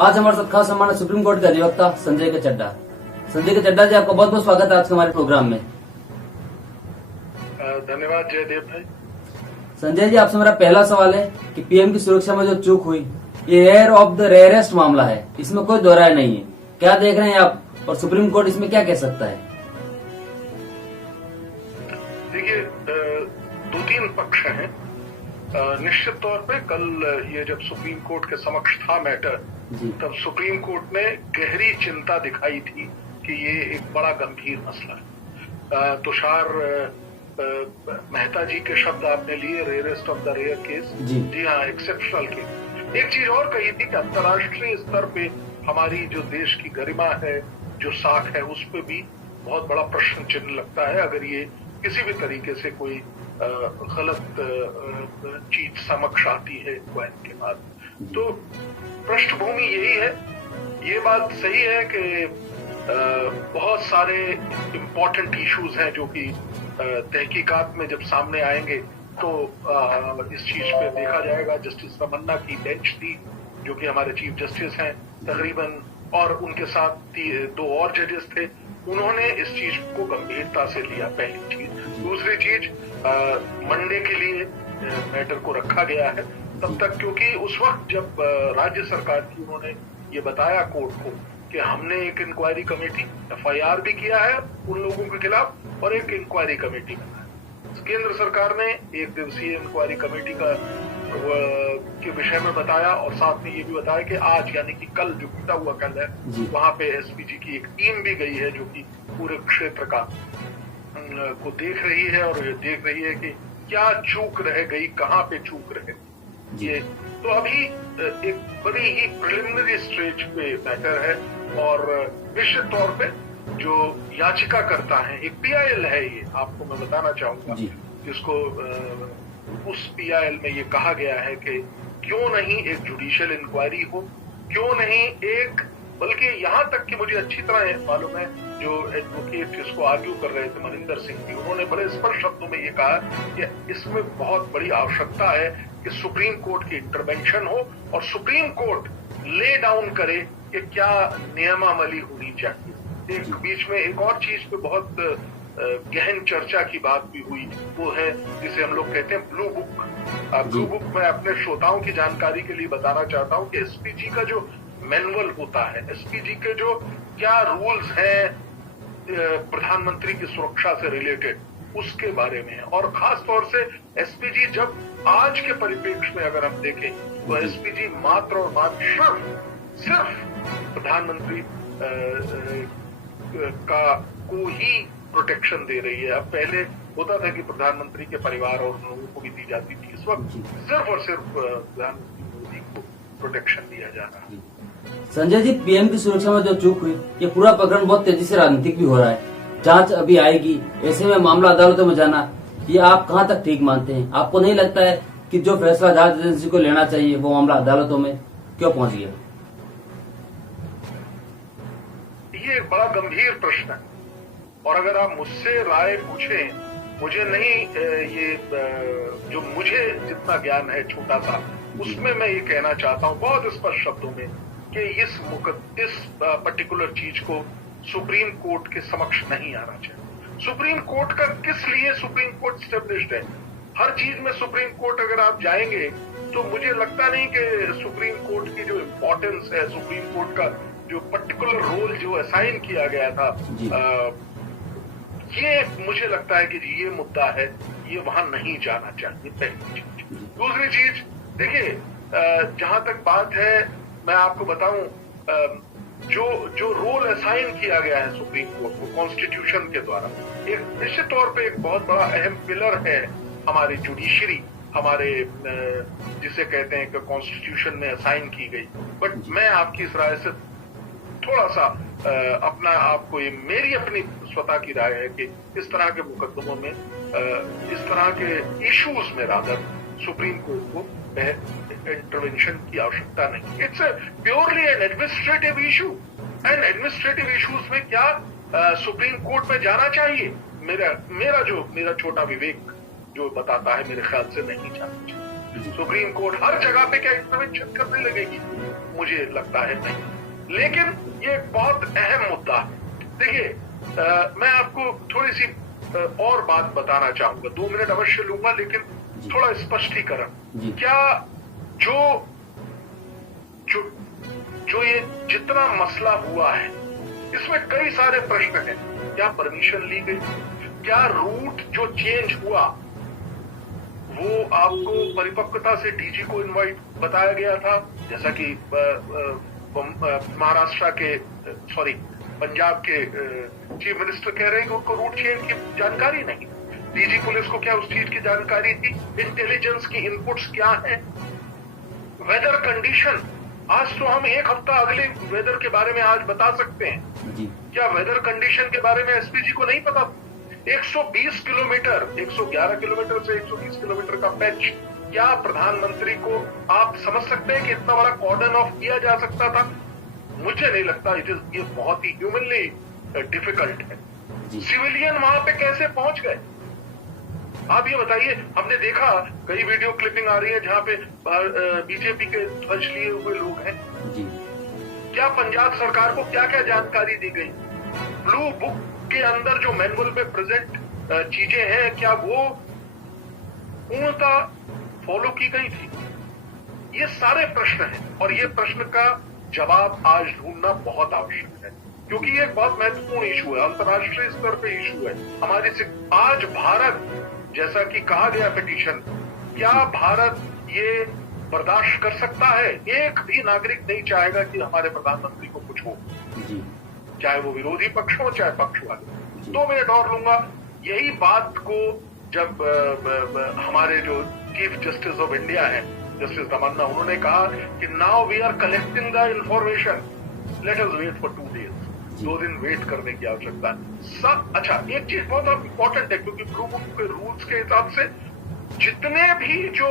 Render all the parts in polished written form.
आज हमारे साथ खास सम्मान सुप्रीम कोर्ट के अधिवक्ता संजय के चड्ढा। संजय के चड्ढा जी, आपका बहुत बहुत स्वागत है आज के हमारे प्रोग्राम में। धन्यवाद जयदेव भाई। संजय जी, आपसे मेरा पहला सवाल है कि पीएम की सुरक्षा में जो चूक हुई, ये रेयर ऑफ द रेयरेस्ट मामला है, इसमें कोई दो राय नहीं है। क्या देख रहे हैं आप और सुप्रीम कोर्ट इसमें क्या कह सकता है? देखिए, दो तीन पक्ष हैं। निश्चित तौर पे कल ये जब सुप्रीम कोर्ट के समक्ष था मैटर, तब सुप्रीम कोर्ट में गहरी चिंता दिखाई थी कि ये एक बड़ा गंभीर मसला है। तुषार मेहता जी के शब्द आपने लिए, rarest of the rare case. जी हाँ, एक्सेप्शनल केस। एक चीज और कही थी कि अंतर्राष्ट्रीय स्तर पे हमारी जो देश की गरिमा है, जो साख है, उस पे भी बहुत बड़ा प्रश्न चिन्ह लगता है अगर ये किसी भी तरीके से कोई गलत चीज समक्ष आती है इंक्वायरी के बाद। तो पृष्ठभूमि यही है। ये बात सही है कि बहुत सारे इम्पोर्टेंट इश्यूज हैं जो कि तहकीकात में जब सामने आएंगे तो इस चीज पे देखा जाएगा। जस्टिस रमन्ना की बेंच थी, जो कि हमारे चीफ जस्टिस हैं तकरीबन, और उनके साथ दो और जजेस थे। उन्होंने इस चीज को गंभीरता से लिया, पहली चीज। दूसरी चीज, मंडे के लिए मैटर को रखा गया है तब तक, क्योंकि उस वक्त जब राज्य सरकार थी, उन्होंने ये बताया कोर्ट को कि हमने एक इंक्वायरी कमेटी, एफआईआर भी किया है उन लोगों के खिलाफ और एक इंक्वायरी कमेटी बनाया। केंद्र सरकार ने एक दिवसीय इंक्वायरी कमेटी के विषय में बताया और साथ में ये भी बताया कि आज यानी कि कल, जो बीता हुआ कल है, वहां पे एसपीजी की एक टीम भी गई है जो कि पूरे क्षेत्र का को देख रही है और ये देख रही है कि क्या चूक रह गई, कहाँ पे चूक रह गई। ये तो अभी एक बड़ी ही प्रिलिमिनरी स्टेज पे मैटर है और निश्चित तौर पे जो याचिका करता है, एक पीआईएल है ये, आपको मैं बताना चाहूंगा, जिसको उस पीआईएल में ये कहा गया है कि क्यों नहीं एक जुडिशियल इंक्वायरी हो, क्यों नहीं एक, बल्कि यहां तक कि मुझे अच्छी तरह मालूम है, जो एडवोकेट जिसको आर्ग्यू कर रहे थे मनिंदर सिंह जी, उन्होंने बड़े स्पष्ट शब्दों में ये कहा कि इसमें बहुत बड़ी आवश्यकता है कि सुप्रीम कोर्ट की इंटरवेंशन हो और सुप्रीम कोर्ट ले डाउन करे कि क्या नियमावली होनी चाहिए। एक बीच में एक और चीज पे बहुत गहन चर्चा की बात भी हुई, वो है जिसे हम लोग कहते हैं ब्लू बुक। ब्लू बुक मैं अपने श्रोताओं की जानकारी के लिए बताना चाहता हूँ कि एसपीजी का जो मैनुअल होता है, एसपीजी के जो क्या रूल्स हैं प्रधानमंत्री की सुरक्षा से रिलेटेड, उसके बारे में है। और खास तौर से एसपीजी जब आज के परिप्रेक्ष्य में अगर हम देखें तो एसपीजी मात्र और मात्र सिर्फ प्रधानमंत्री को ही प्रोटेक्शन दे रही है। अब पहले होता था कि प्रधानमंत्री के परिवार और लोगों को भी दी जाती थी, इस वक्त सिर्फ और सिर्फ प्रधानमंत्री मोदी को प्रोटेक्शन दिया जा रहा है। संजय जी, पीएम की सुरक्षा में जो चूक हुई, ये पूरा प्रकरण बहुत तेजी से राजनीतिक भी हो रहा है। जांच अभी आएगी, ऐसे में मामला अदालतों में जाना, ये आप कहां तक ठीक मानते हैं? आपको नहीं लगता है कि जो फैसला जांच एजेंसी को लेना चाहिए वो मामला अदालतों में क्यों पहुंच गया? ये एक बड़ा गंभीर प्रश्न है और अगर आप मुझसे राय पूछें, मुझे नहीं ये जो मुझे जितना ज्ञान है छोटा सा, उसमें मैं ये कहना चाहता हूं बहुत स्पष्ट शब्दों में कि इस पर्टिकुलर चीज को सुप्रीम कोर्ट के समक्ष नहीं आना चाहिए। सुप्रीम कोर्ट का किस लिए सुप्रीम कोर्ट स्टेब्लिश्ड है? हर चीज में सुप्रीम कोर्ट अगर आप जाएंगे तो मुझे लगता नहीं कि सुप्रीम कोर्ट की जो इम्पोर्टेंस है, सुप्रीम कोर्ट का जो पर्टिकुलर रोल जो असाइन किया गया था, ये मुझे लगता है कि ये मुद्दा है, ये वहां नहीं जाना चाहिए, पहली चीज। दूसरी चीज, देखिए, जहां तक बात है, मैं आपको बताऊं, जो रोल असाइन किया गया है सुप्रीम कोर्ट को कॉन्स्टिट्यूशन के द्वारा, एक निश्चित तौर पे एक बहुत बड़ा अहम पिलर है हमारी जुडिशरी, हमारे जिसे कहते हैं कि कॉन्स्टिट्यूशन में असाइन की गई। बट मैं आपकी इस राय से थोड़ा सा अपना आपको, ये मेरी अपनी स्वतः की राय है कि इस तरह के मुकदमों में, इस तरह के इश्यूज में रादर सुप्रीम कोर्ट को इंटरवेंशन की आवश्यकता नहीं। It's purely N administrative issue and administrative issues में क्या सुप्रीम कोर्ट में जाना चाहिए? मेरा छोटा विवेक जो बताता है, मेरे ख्याल से नहीं जाना चाहिए। सुप्रीम कोर्ट हर जगह पे क्या इंटरवेंशन करने लगेगी? मुझे लगता है नहीं। लेकिन ये एक बहुत अहम मुद्दा है। देखिए, मैं आपको थोड़ी सी और बात बताना चाहूंगा, 2 मिनट अवश्य लूंगा, लेकिन थोड़ा स्पष्टीकरण। क्या जो ये जितना मसला हुआ है, इसमें कई सारे प्रश्न हैं। क्या परमिशन ली गई? क्या रूट जो चेंज हुआ वो आपको परिपक्वता से डीजी को इनवाइट बताया गया था, जैसा कि महाराष्ट्र के पंजाब के चीफ मिनिस्टर कह रहे हैं कि उनको रूट चेंज की जानकारी नहीं। डीजी पुलिस को क्या उस चीज की जानकारी थी? इंटेलिजेंस की इनपुट्स क्या है? वेदर कंडीशन, आज तो हम एक हफ्ता अगले वेदर के बारे में आज बता सकते हैं। क्या वेदर कंडीशन के बारे में एसपीजी को नहीं पता? 120 किलोमीटर, 111 किलोमीटर से 120 किलोमीटर का पैच, क्या प्रधानमंत्री को आप समझ सकते हैं कि इतना बड़ा कॉर्डन ऑफ किया जा सकता था? मुझे नहीं लगता। ये बहुत ही ह्यूमनली डिफिकल्ट है। सिविलियन वहां पे कैसे पहुंच गए? आप ये बताइए। हमने देखा कई वीडियो क्लिपिंग आ रही है जहां पे बीजेपी के ध्वज लिए हुए लोग हैं। क्या पंजाब सरकार को क्या क्या जानकारी दी गई? ब्लू बुक के अंदर जो मैनुअल में प्रेजेंट चीजें हैं, क्या वो पूर्णतः फॉलो की गई थी? ये सारे प्रश्न हैं और ये प्रश्न का जवाब आज ढूंढना बहुत आवश्यक है, क्योंकि ये एक बहुत महत्वपूर्ण इशू है, अंतर्राष्ट्रीय स्तर पे इशू है हमारे से। आज भारत, जैसा कि कहा गया पिटीशन, क्या भारत ये बर्दाश्त कर सकता है? एक भी नागरिक नहीं चाहेगा कि हमारे प्रधानमंत्री को कुछ हो, चाहे वो विरोधी पक्ष हो चाहे पक्ष वाले। 2 मिनट और लूंगा। यही बात को जब हमारे जो चीफ जस्टिस ऑफ इंडिया है, जस्टिस रमन्ना, उन्होंने कहा कि now we are collecting the information, let us wait for 2 days, 2 दिन वेट करने की आवश्यकता है। अच्छा, एक चीज बहुत इंपॉर्टेंट है, क्योंकि ब्लू बुक के रूल्स के हिसाब से जितने भी जो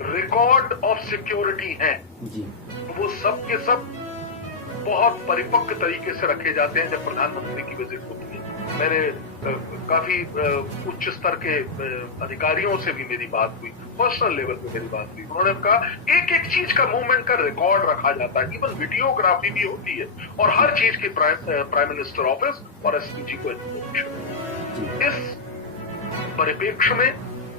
रिकॉर्ड ऑफ सिक्योरिटी हैं वो सब के सब बहुत परिपक्व तरीके से रखे जाते हैं जब प्रधानमंत्री की विजिट होती है। मेरे काफी उच्च स्तर के अधिकारियों से भी मेरी बात हुई, पर्सनल लेवल पे मेरी बात हुई। उन्होंने कहा एक एक चीज का मूवमेंट का रिकॉर्ड रखा जाता है, इवन वीडियोग्राफी भी होती है, और हर चीज की प्राइम मिनिस्टर ऑफिस और एसपीजी को इन्फॉर्मेशन। इस परिप्रेक्ष्य में,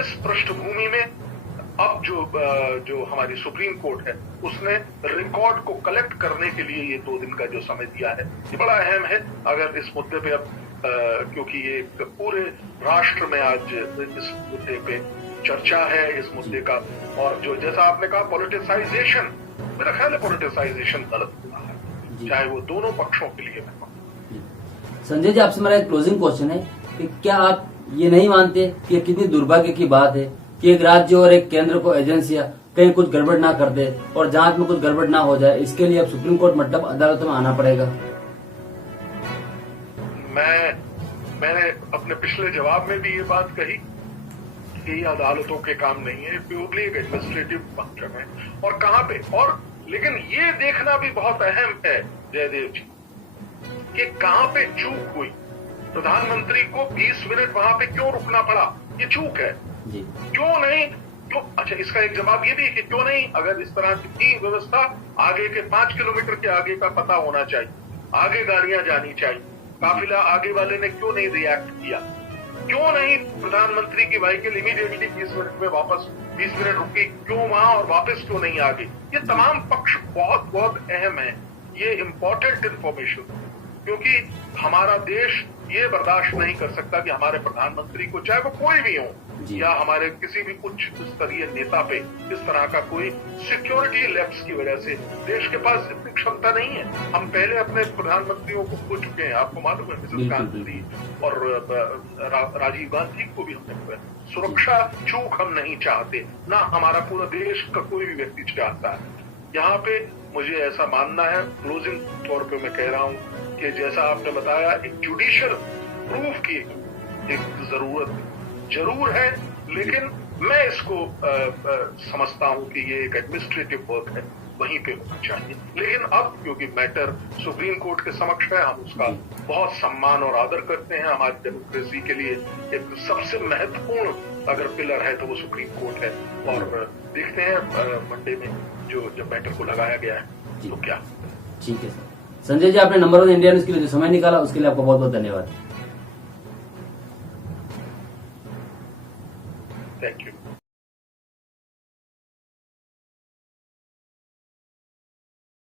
इस पृष्ठभूमि में अब जो हमारी सुप्रीम कोर्ट है उसने रिकॉर्ड को कलेक्ट करने के लिए ये 2 दिन का जो समय दिया है, ये बड़ा अहम है। अगर इस मुद्दे पे अब क्योंकि ये पूरे राष्ट्र में आज इस मुद्दे पे चर्चा है, इस मुद्दे का, और जो जैसा आपने कहा पॉलिटिसाइजेशन, मेरा ख्याल है पॉलिटिसाइजेशन गलत हुआ है, चाहे वो दोनों पक्षों के लिए। संजय जी, आपसे मेरा एक क्लोजिंग क्वेश्चन है कि क्या आप ये नहीं मानते कि कितनी दुर्भाग्य की बात है कि एक राज्य और एक केंद्र को एजेंसियां कहीं कुछ गड़बड़ ना कर दे और जांच में कुछ गड़बड़ ना हो जाए, इसके लिए अब सुप्रीम कोर्ट मतलब अदालतों में आना पड़ेगा? मैंने अपने पिछले जवाब में भी ये बात कही कि अदालतों के काम नहीं है, प्योरली एक एडमिनिस्ट्रेटिव फंक्शन है। और कहां पे, और लेकिन ये देखना भी बहुत अहम है जयदेव जी कि कहां पे चूक हुई। प्रधानमंत्री को 20 मिनट वहां पे क्यों रुकना पड़ा? ये चूक है। क्यों नहीं? क्यों? अच्छा, इसका एक जवाब ये भी है कि क्यों नहीं, अगर इस तरह की थी व्यवस्था, आगे के 5 किलोमीटर के आगे का पता होना चाहिए, आगे गाड़ियां जानी चाहिए, काफिला आगे वाले ने क्यों नहीं रिएक्ट किया? क्यों नहीं प्रधानमंत्री की व्हीकल इमीडिएटली 20 मिनट में वापस 20 मिनट रुकी, क्यों वहां और वापस क्यों नहीं आगे? ये तमाम पक्ष बहुत बहुत अहम है, ये इंपॉर्टेंट इंफॉर्मेशन, क्योंकि हमारा देश ये बर्दाश्त नहीं कर सकता कि हमारे प्रधानमंत्री को, चाहे वो कोई भी हो, या हमारे किसी भी उच्च स्तरीय नेता पे इस तरह का कोई सिक्योरिटी लैप्स की वजह से, देश के पास इतनी क्षमता नहीं है। हम पहले अपने प्रधानमंत्रियों को खो चुके हैं, आपको मालूम है, मिसेस गांधी और राजीव गांधी को भी हमने खोया। सुरक्षा चूक हम नहीं चाहते, ना हमारा पूरा देश का कोई भी व्यक्ति चाहता है। यहाँ पे मुझे ऐसा मानना है, क्लोजिंग तौर पे मैं कह रहा हूँ कि जैसा आपने बताया, एक जुडिशियल प्रूफ की एक जरूरत जरूर है, लेकिन मैं इसको समझता हूं कि ये एक एडमिनिस्ट्रेटिव वर्क है, वहीं पे होना चाहिए। लेकिन अब क्योंकि मैटर सुप्रीम कोर्ट के समक्ष है, हम उसका बहुत सम्मान और आदर करते हैं। हमारी डेमोक्रेसी के लिए एक सबसे महत्वपूर्ण अगर पिलर है तो वो सुप्रीम कोर्ट है, और देखते हैं मंडे में जब मैटर को लगाया गया है तो क्या। ठीक है सर। संजय जी, आपने नंबर 1 इंडिया न्यूज के लिए जो समय निकाला उसके लिए आपका बहुत बहुत धन्यवाद। Thank you.